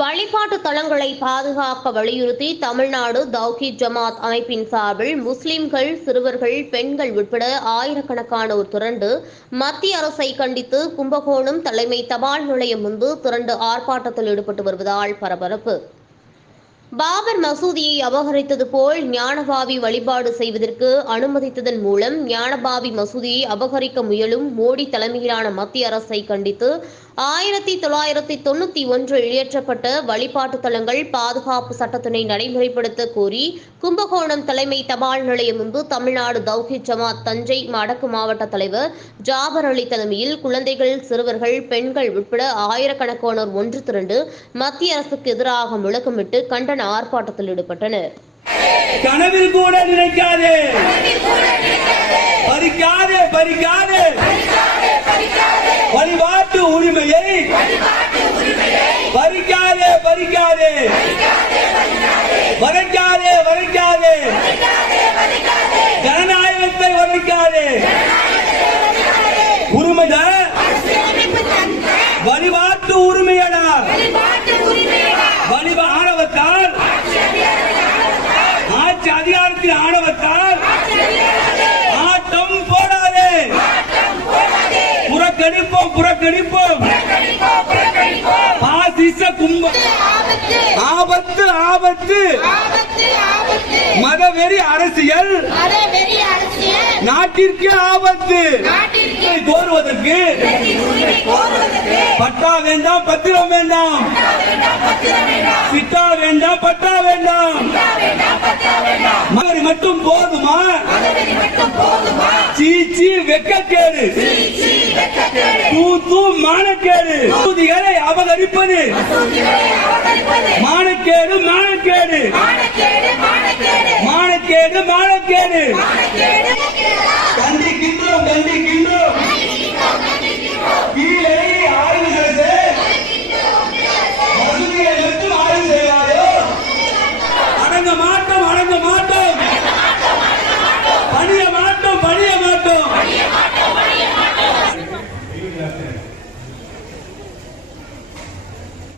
வழிபாட்டு தலங்களை பாதுகாக்க வலியுறுத்தி தமிழ்நாடு தௌஹீத் ஜமாத் அமைப்பின் சார்பில் முஸ்லிம்கள் சிறுவர்கள் பெண்கள் உட்பட ஆயிரக்கணக்கானோர் திரண்டு மத்திய அரசை கண்டித்து கும்பகோணம் தலைமை தபால் நிலையம் முன்பு திரண்டு ஆர்ப்பாட்டத்தில் ஈடுபட்டு வருவதால் பரபரப்பு. பாபர் மசூதியை அபகரித்தது போல் ஞானபாவி வழிபாடு செய்வதற்கு அனுமதித்ததன் மூலம் ஞானபாவி மசூதியை அபகரிக்க முயலும் மோடி தலைமையிலான மத்திய அரசை கண்டித்து ஆயிரத்தி தொள்ளாயிரத்தி தொண்ணூத்தி ஒன்றில் இயற்றப்பட்ட வழிபாட்டு தலங்கள் பாதுகாப்பு சட்டத்தினை நடைமுறைப்படுத்த கோரி கும்பகோணம் தலைமை தபால் நிலையம் முன்பு தமிழ்நாடு தௌஹி ஜமாத் தஞ்சை வடக்கு மாவட்ட தலைவர் ஜாபர் அலி தலைமையில் குழந்தைகள் சிறுவர்கள் பெண்கள் உட்பட ஆயிரக்கணக்கானோர் ஒன்று திரண்டு மத்திய அரசுக்கு எதிராக முழக்கமிட்டு கண்டன ஆர்ப்பாட்டத்தில் ஈடுபட்டனர். கனவில் கூட நினைக்காதே. பறிக்காதே பறிக்காதே. உரிமையை பறிக்காதே பறிக்காதே. வரைக்காதே வரைக்காதே ஜனநாயகத்தை வரைக்காதே உரிமைதான் வழிபாட்டு உரிமையடா. வழிபா ஆணவத்தால்? ஆட்சி அதிகாரத்தின் ஆணவத்தால் புறக்கணிப்போம் புறக்கணிப்போம். பாசிச கும்ப ஆபத்து ஆபத்து. மதவெறி அரசியல். நாட்டிற்கு ஆபத்து. கோருவதற்கு பட்டா வேண்டாம் பத்திரம் வேண்டாம். சிட்டா வேண்டாம் பட்டா வேண்டாம். மகரி மட்டும் போதுமா? சீச்சி வெக்கக்கேடு. தூ தூ மானக்கேடு மசூதிகளை அபகரிப்பது மானக்கேடு மானக்கேடு. மானக்கேடு மானக்கேடு.